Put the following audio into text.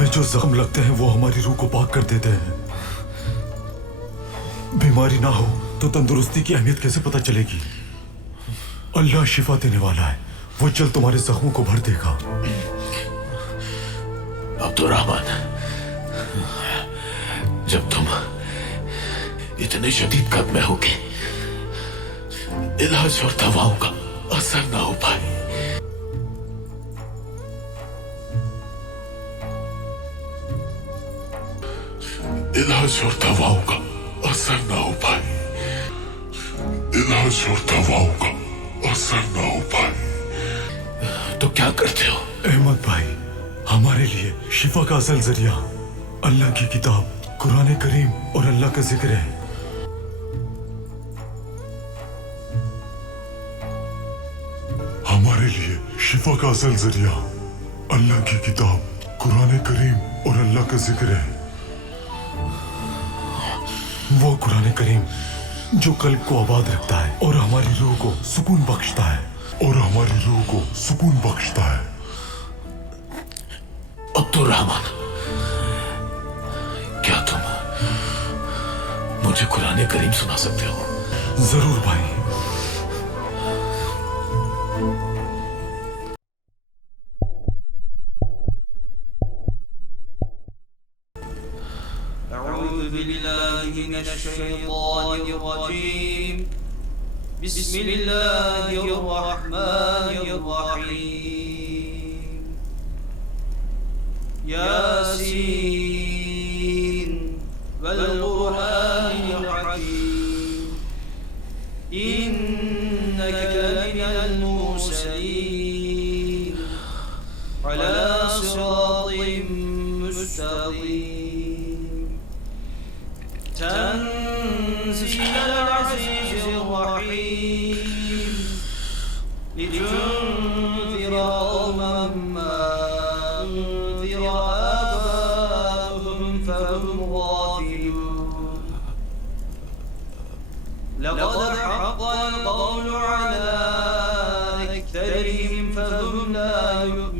हमें जो जख्म लगते हैं वो हमारी रूह को पाक कर देते हैं। बीमारी ना हो तो तंदुरुस्ती की अहमियत कैसे पता चलेगी? अल्लाह शिफा देने वाला है, वो जल्द तुम्हारे जख्मों को भर देगा। अब्दुर्रहमान, जब तुम इतने शदीद कद में हो कि इलाज और दवाओं का असर ना हो पाए, इलाज और दवाओं का असर ना हो पाए, इलाज और दवाओं का असर ना हो पाए, तो क्या करते हो? अहमद भाई, हमारे लिए शिफा का असल जरिया अल्लाह की किताब कुरान करीम और अल्लाह का जिक्र है। हमारे लिए शिफा का असल जरिया अल्लाह की किताब कुरान करीम और अल्लाह का जिक्र है। वो कुरान करीम जो कल्ब को आबाद रखता है और हमारी रूह को सुकून बख्शता है, और हमारी रूह को सुकून बख्शता है। अब्दुर्रहमान, क्या तुम मुझे कुरान करीम सुना सकते हो? जरूर भाई। बिस्मिल्लाहिर्रहमानिर्रहीम। यासीन वल कुरआनिल हकीम, इन्नका लमिनल मुरसलीन अला सिरातिम मुस्तकीम। तंज़ीलल अज़ीज़िर रहीम, लितुनज़िर कौमन मा उनज़िर आबाउहुम फहुम गाफिलून। लक़द हक़्क़ल क़ौलु अला अक्सरिहिम फहुम ला यु'मिनून।